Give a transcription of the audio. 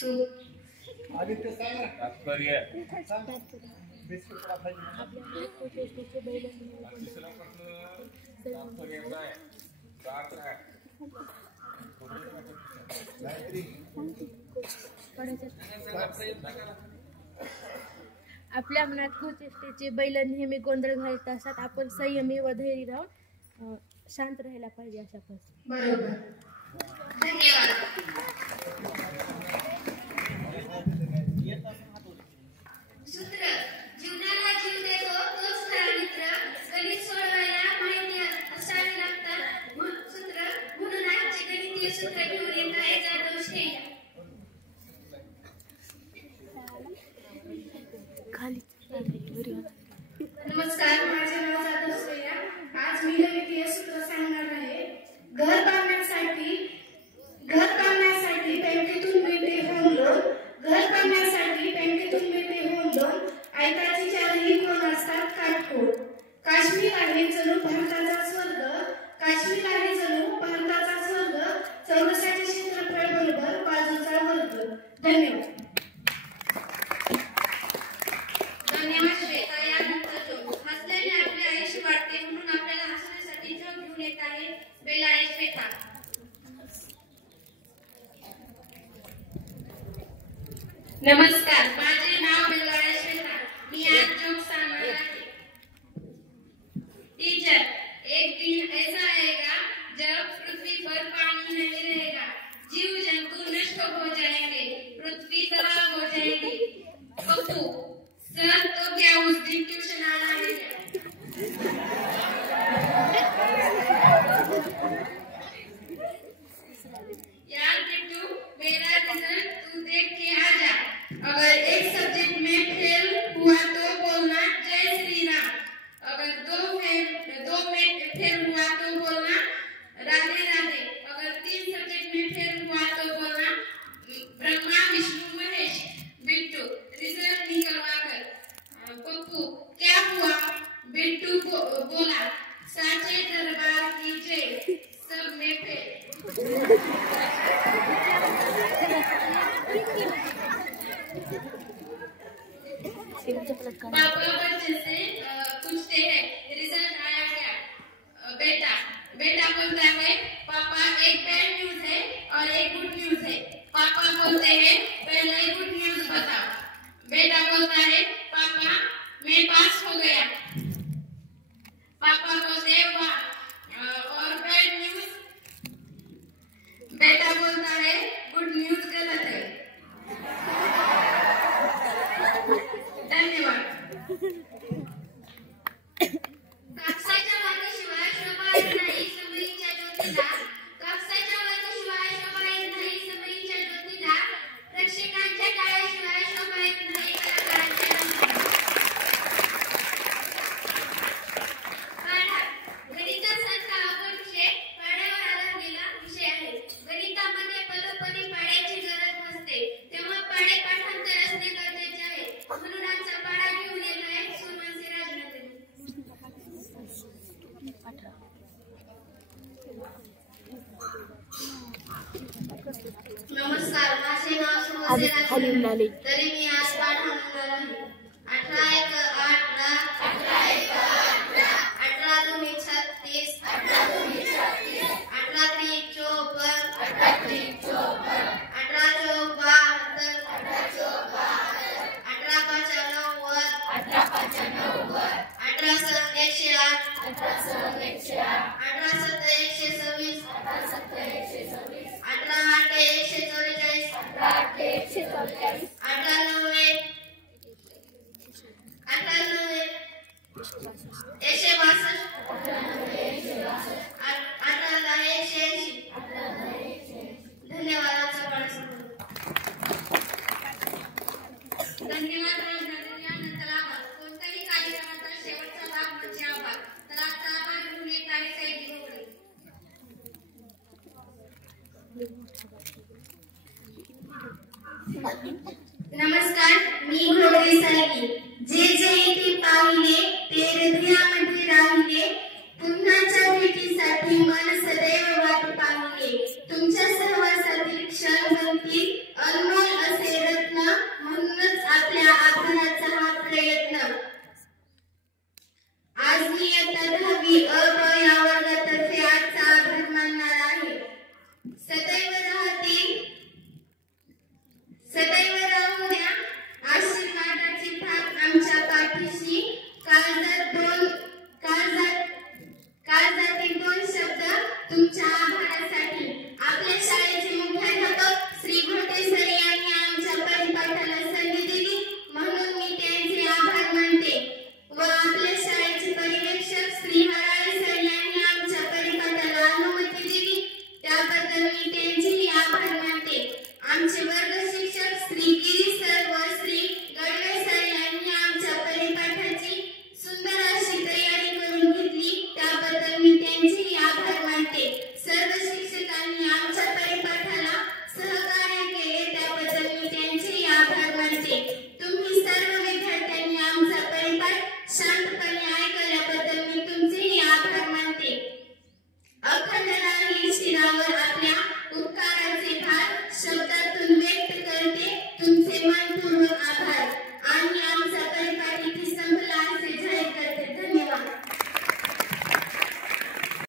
आदित्य सांग ना तात्पर्य बिस्किट खायची आपल्या मनात कुचेष्टेचे बैल नेहमी गोंधळ घालत असतात. आपण संयमी व धैर्य राहून शांत राहायला पाहिजे अशा परिस्थितीत. बरोबर. धन्यवाद. सूत्र जीवनाला जीव देतो तोच खरा मित्र. गणित सोडवायला माहिती असावी लागतात. सूत्र म्हणून आजचे गणितीय सूत्र घेऊन येत आहे जाधव श्रेया. नमस्कार, माझे नाव जाधव श्रेया. आज मी गणितीय सूत्र सांगणार आहे. घर बांधण्यासाठी बँकेतून मिळते होम लोन. घर बांधण्यासाठी बँकेतून मिळते होम लोन. आयताची चारही कोण असतात काटकोट. काश्मीर आहे जणू भारताचा स्वर्ग. काश्मीर आहे जणू भारताचा स्वर्ग. चौरसाचे क्षेत्रफळ बरोबर बाजूचा वर्ग. धन्यवाद. धन्यवाद श्वेता. यानंतर जोक. हसल्याने आपले आयुष्य वाढते म्हणून आपल्याला हसण्यासाठी जोक घेऊन येत आहे बेला आणि श्वेता. नमस्कार, माझे नाव बेला आणि श्वेता. मी आज जोक सांगणार आहे. टीचर, एक दिन ऐसा आएगा जब पृथ्वी पर पानी नहीं रहेगा. जीव जंतु नष्ट हो जाएंगे. पृथ्वी तबाह हो जाएगी. पप्पू, सर तो क्या उस दिन ट्यूशन आना है क्या? यार बिट्टू, मेरा रिजल्ट तू देख के आ जा. अगर एक सब्जेक्ट में फेल हुआ तो बोलना जय श्री राम. अगर दो में फेल हुआ तो बोलना राधे राधे. अगर 3 सब्जेक्ट में फेल हुआ तो बोलना ब्रह्मा विष्णु महेश. बिट्टू, रिजल्ट निकलवा कर. पप्पू, क्या हुआ? बिट्टू बोला साचे दरबार की जय. सब में फेल. पापा बच्चे से पूछते हैं रिजल्ट आया क्या? बेटा बोलता है पापा एक बैड न्यूज है और एक गुड न्यूज है. पापा बोलते हैं पहले गुड न्यूज बताओ. बेटा बोलता है पापा मैं पास हो गया. पापा बोलते हैं वाह. और बैड न्यूज? बेटा बोलता है गुड न्यूज गलत है. धन्यवाद. कापसाच्या वातीशिवाय शोभा येत नाही समईच्या ज्योतीला. कापसाच्या वातीशिवाय शोभा येत नाही समईच्या ज्योतीला. रक्षकांच्या टाळ्याशिवाय शोभा येत नाही कलाकारांच्या नमनाला. पाढा. गणितासारखा अवघड विषय पाढ्यावर आधारलेला विषय आहे. गणितामध्ये पदोपदी पाढ्याची गरज नसते. तेव्हा पाढे पाठांतर असणे गरजेचे आहे. म्हणून आजचा पाढा घेऊन येत आहे सूर्यवंशी राजनंदिनी. नमस्कार, माझे नाव सूर्यवंशी राजनंदिनी. तरी मी आज पाठ म्हणणार आहे. 18 एक 18. 18 दुनी 36. 18 3 54. 18 चौक 72. 18 5 90. 18 7 108. 18 7 126. 18 8 144. 18 9 162. 18 180. धन्यवादाचा पाठ संपला. धन्यवाद राजनंदिनी. यानंतर आभार. कोणत्याही कार्यक्रमाचा शेवटचा भाग म्हणजे आभार. तर आता आभार घेऊन येत आहे सैली भोगळे. नमस्कार, मी भोगळे सैली. जे जे इथे पाहिले ते हृदयामध्ये राहिले. पुन्हाच्या भेटीसाठी मन सदैव